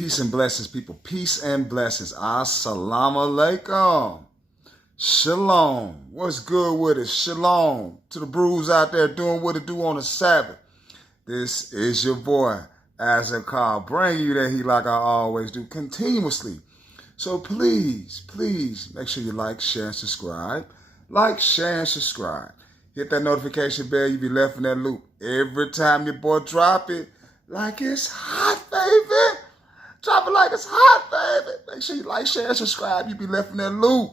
Peace and blessings, people. Peace and blessings. Assalamu alaikum. Shalom. What's good with it? Shalom. To the brews out there doing what it do on the Sabbath. This is your boy, Azakar, bringing you that heat like I always do, continuously. So please, make sure you like, share, and subscribe. Like, share, and subscribe. Hit that notification bell. You be left in that loop every time your boy drop it. Like it's hot, baby. Drop it like it's hot, baby. Make sure you like, share, and subscribe. You be left in that loop.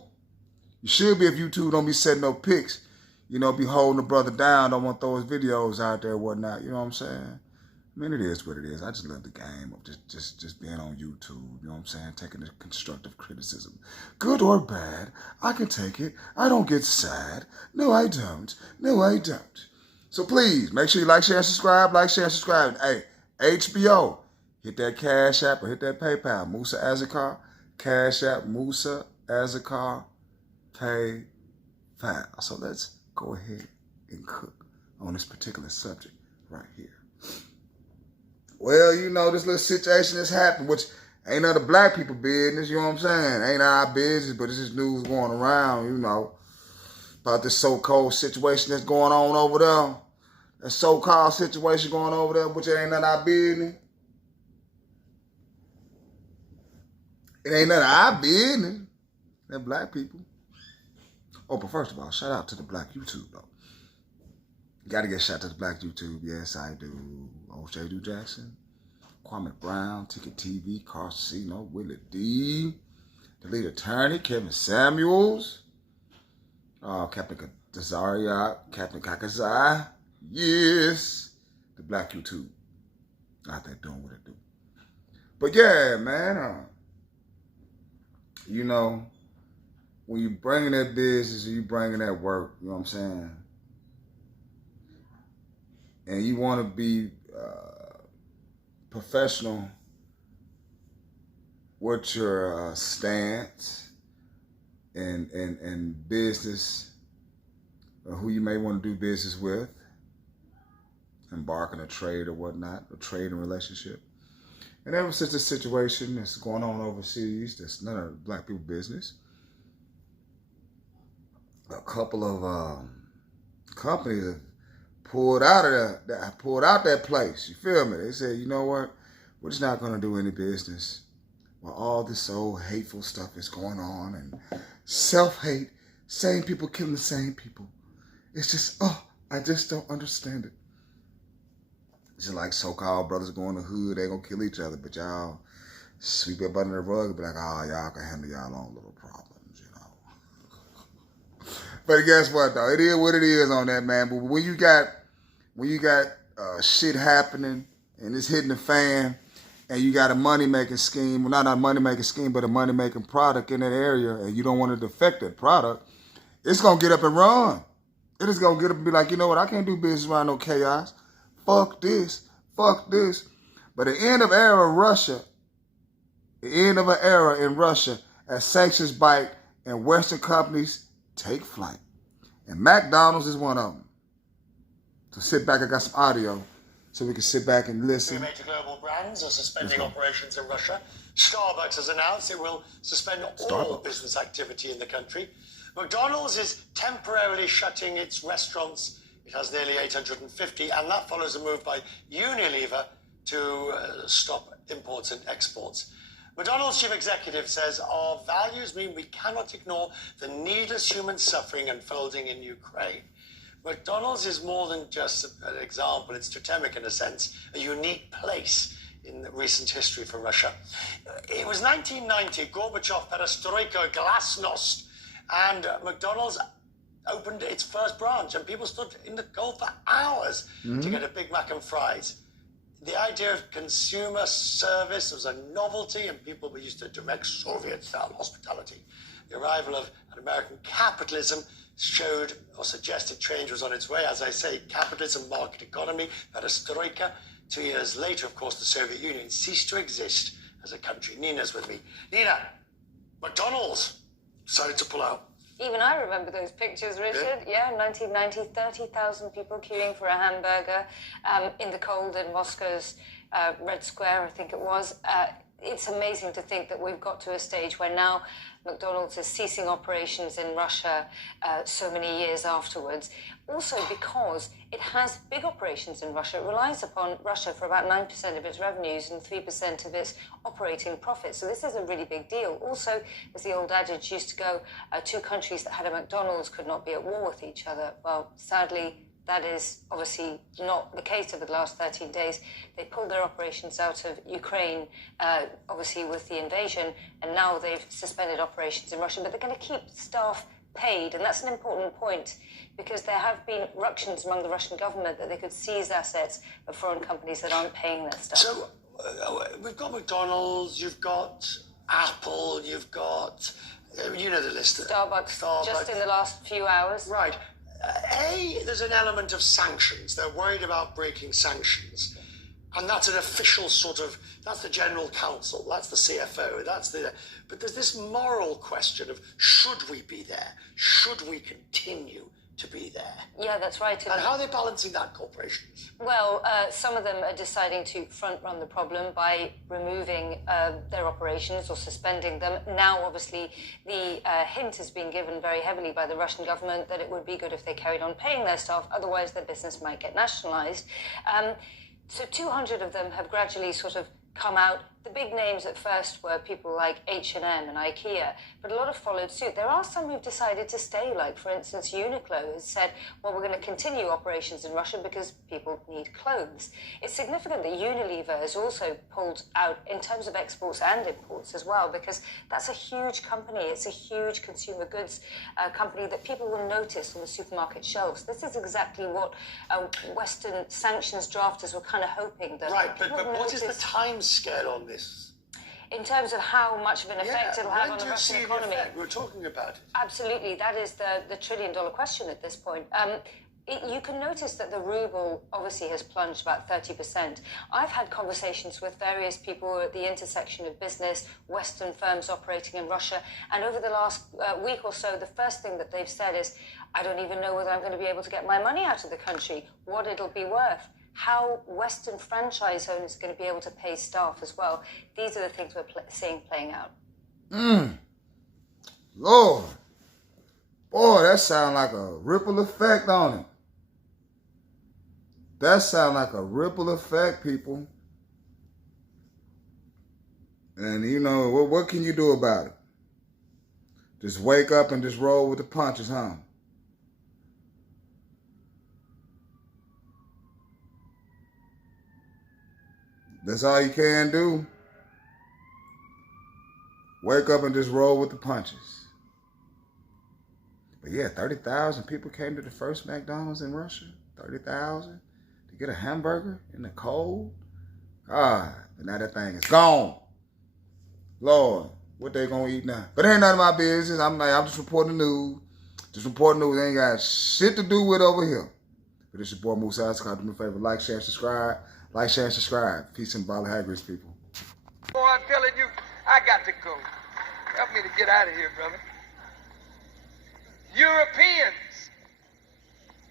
You should be if YouTube don't be setting no pics. You know, be holding the brother down. Don't want to throw his videos out there and whatnot. You know what I'm saying? I mean, it is what it is. I just love the game of just being on YouTube. You know what I'm saying? Taking the constructive criticism. Good or bad, I can take it. I don't get sad. No, I don't. No, I don't. So please, make sure you like, share, and subscribe. Like, share, and subscribe. Hey, HBO. Hit that Cash App or hit that PayPal. Musa Azakar. Cash App, Musa Azakar. PayPal. So let's go ahead and cook on this particular subject right here. Well, you know, this little situation that's happened, which ain't none of the black people business, you know what I'm saying? Ain't our business, but it's just news going around, you know, about this so-called situation that's going on over there. That so-called situation going over there, which ain't none of our business. It ain't none of our business. They're black people. Oh, but first of all, shout out to the black YouTube, though. Got to get shout out to the black YouTube. Yes, I do. O.J. Du Jackson, Kwame Brown, Ticket TV, Carcino, Willie D, the lead attorney, Kevin Samuels, Captain Dazaria, Captain Kakazai. Yes, the black YouTube. Out there doing what it do. But yeah, man, you know, when you bringing that business and you bringing that work, you know what I'm saying? And you want to be professional with your stance and business, or who you may want to do business with, embark on a trade or whatnot, a trade and relationship. And ever since this situation that's going on overseas, that's none of black people business, a couple of companies have pulled out that place. You feel me? They said, you know what? We're just not going to do any business while all this old hateful stuff is going on and self-hate, same people killing the same people. It's just, I just don't understand it. It's just like so-called brothers going to the hood, they going to kill each other, but y'all sweep it under the rug and be like, y'all can handle y'all own little problems. But guess what, though? It is what it is on that, man. But when you got shit happening and it's hitting the fan, and you got a money-making scheme, well, not a money-making scheme, but a money-making product in that area, and you don't want to affect that product, it's going to get up and run. It is going to get up and be like, you know what? I can't do business around no chaos. Fuck this. Fuck this. But the end of era Russia, the end of an era in Russia, as sanctions bite and Western companies take flight. And McDonald's is one of them. So sit back, I got some audio so we can sit back and listen. Two major global brands are suspending operations in Russia. Starbucks has announced it will suspend all business activity in the country. McDonald's is temporarily shutting its restaurants. It has nearly 850, and that follows a move by Unilever to stop imports and exports. McDonald's chief executive says our values mean we cannot ignore the needless human suffering unfolding in Ukraine. McDonald's is more than just an example. It's totemic in a sense, a unique place in the recent history for Russia. It was 1990, Gorbachev, Perestroika, Glasnost, and McDonald's opened its first branch, and people stood in the cold for hours to get a Big Mac and fries. The idea of consumer service was a novelty, and people were used to direct Soviet-style hospitality. The arrival of American capitalism showed or suggested change was on its way. As I say, capitalism, market economy, perestroika. 2 years later, of course, the Soviet Union ceased to exist as a country. Nina's with me. Nina, McDonald's decided to pull out. Even I remember those pictures, Richard. Yeah, 1990, 30,000 people queuing for a hamburger in the cold in Moscow's Red Square, I think it was. it's amazing to think that we've got to a stage where now McDonald's is ceasing operations in Russia so many years afterwards. Also because it has big operations in Russia. It relies upon Russia for about 9% of its revenues and 3% of its operating profits. So this is a really big deal. Also, as the old adage used to go, two countries that had a McDonald's could not be at war with each other. Well, sadly, that is obviously not the case over the last 13 days. They pulled their operations out of Ukraine, obviously with the invasion, and now they've suspended operations in Russia, but they're going to keep staff paid, and that's an important point because there have been ructions among the Russian government that they could seize assets of foreign companies that aren't paying their staff. So we've got McDonald's, you've got Apple, you've got, you know the list. Starbucks, just in the last few hours. Right. There's an element of sanctions. They're worried about breaking sanctions. And that's an official sort of, that's the General Counsel, that's the CFO, but there's this moral question of should we be there? Should we continue to be there? Yeah, that's right. And how are they balancing that, corporations? Well, some of them are deciding to front-run the problem by removing their operations or suspending them. Now, obviously, the hint has been given very heavily by the Russian government that it would be good if they carried on paying their staff, otherwise their business might get nationalized. So 200 of them have gradually sort of come out. The big names at first were people like H&M and IKEA, but a lot have followed suit. There are some who've decided to stay, like, for instance, Uniqlo has said, well, we're going to continue operations in Russia because people need clothes. It's significant that Unilever has also pulled out in terms of exports and imports as well, because that's a huge company. It's a huge consumer goods company that people will notice on the supermarket shelves. This is exactly what Western sanctions drafters were kind of hoping that. Right, but what is the time scale on this? In terms of how much of an effect it'll have on the Russian economy. We're talking about it. Absolutely, that is the $1 trillion question at this point. You can notice that the ruble obviously has plunged about 30%. I've had conversations with various people at the intersection of business, Western firms operating in Russia, and over the last week or so, the first thing that they've said is, I don't even know whether I'm going to be able to get my money out of the country, what it'll be worth, how Western franchise owners are going to be able to pay staff as well. These are the things we're seeing playing out. Lord. Boy, that sounds like a ripple effect on it. That sounds like a ripple effect, people. And, you know, what can you do about it? Just wake up and just roll with the punches, huh? That's all you can do. Wake up and just roll with the punches. But yeah, 30,000 people came to the first McDonald's in Russia. 30,000 to get a hamburger in the cold. God, but now that thing is gone. Lord, what they gonna eat now? But it ain't none of my business. I'm just reporting the news. Just reporting the news. They ain't got shit to do with over here. But it's your boy Musa. Do me a favor, like, share, subscribe. Like, share, and subscribe. Peace and Bala Hagris, people. Boy, I'm telling you, I got to go. Help me to get out of here, brother. Europeans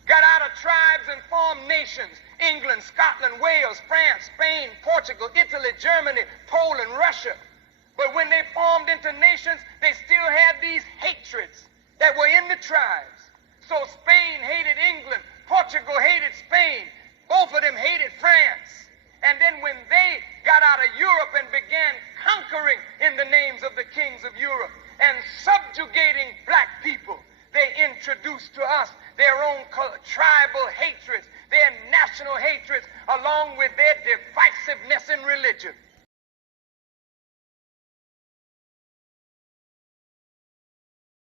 got out of tribes and formed nations. England, Scotland, Wales, France, Spain, Portugal, Italy, Germany, Poland, Russia. But when they formed into nations, they still had these hatreds that were in the tribes. So Spain hated England, Portugal hated Spain. Both of them hated France. And then when they got out of Europe and began conquering in the names of the kings of Europe and subjugating black people, they introduced to us their own tribal hatreds, their national hatreds, along with their divisiveness in religion.